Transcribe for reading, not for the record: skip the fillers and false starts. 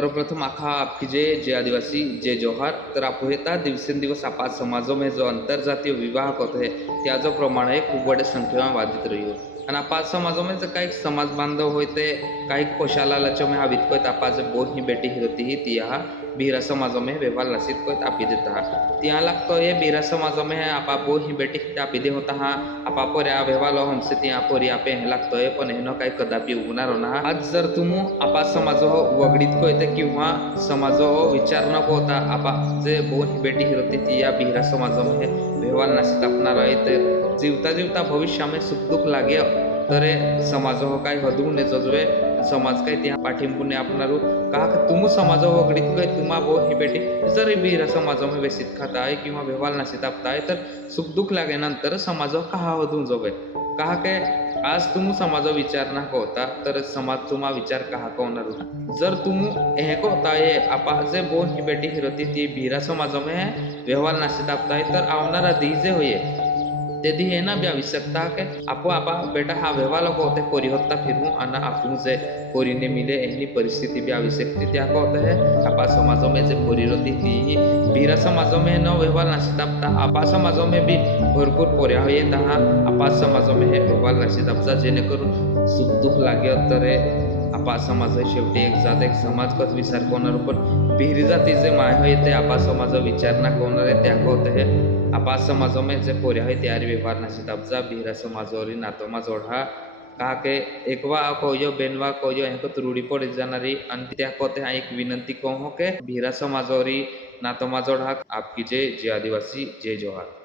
सर्वप्रथम आखा आपकी जय आदिवासी जय जोहार. तर अपोहेता दिवसेंदिवस आपा समाजों में जो अंतरजातीय विवाह होते हैं त्याचं प्रमाण है खूप बड़े संख्या में बाधित रही हो. आणि आपा समाजों में जो काही समाज बांधव होते काही कोशाला लचो में हावित कोई आपा जो बोध ही बेटी होती ही ती यहाँ बीरा समाजों में व्यवहार लसित कोई आपी देता है त्या लगता है बीरा समाजों में है आपा बोध ही बेटी आपी दे होता हा आपा पोऱ्या व्यवहार लो हमसे त्या पोरी आपे लागतो है पण हेनो काही कदापि उगणार होना. आज जर तुम आपा समाज हो वगडीत कोयते किंवा समाज हो विचार न होता आपा जे बोन बेटी होती ती या बिहरा समाजों में व्यवहार नसीत अपना रहे तर जीवता जीवता भविष्य में सुख दुख लागे तरे समाज हो काय हदू ने जजवे समाज काय त्या पाठिंबुने अपनारू कहा कि तुम समाज हो वगडीत कोय तुमा बो ही बेटी जर बिहरा समाजों में व्यसित खाता है किंवा व्यवहार नसीत अपता है तर सुख दुख लागे नंतर समाज कहा हदून जोवे कहा के आज तुम समाज विचार ना होता तर समाज तुम्हा विचार कहा को होणार. जर तुम को होता है आपा जे बोन ही बेटी हिरोती ती बीरा समाज में व्यवहार नसीत आपता है तर आवनारा दीजे होये ते दी है ना भी आवश्यकता के आपो आपा बेटा हा व्यवहार को होते पोरी होता फिरू आना आपू जे पोरी ने मिले एहनी परिस्थिति भी आवश्यकता त्या को होता है आपा समाजों में जे पोरी रोती ती बीरा समाजों में न व्यवहार नसीत आपता आपा समाजों में भी भरपूर पोऱ्या होये तहा आपा समाजों में व्यवहार नसीत आपता जेणेकरून सुख दुख लागे तरे आपा समाज शेवटी एक जात एक समाज कच विचार कोणार पण बिहरी जाती जे माय होय ते आपा समाज विचार ना कोणार है त्या को होते है आपा समाजों में जे पोऱ्या होय त्यारी व्यवहार नसीत आपजा बिहरा समाजोरी नातोमा जोडा कहा के एकवा कोयो बेनवा कोयो एनको तुरुडी पड़ी जाणारी आणि त्या कोते हा एक विनंती को हो के बिहरा समाजोरी नातोमा जोडा आपकी जय आदिवासी जय जोहार.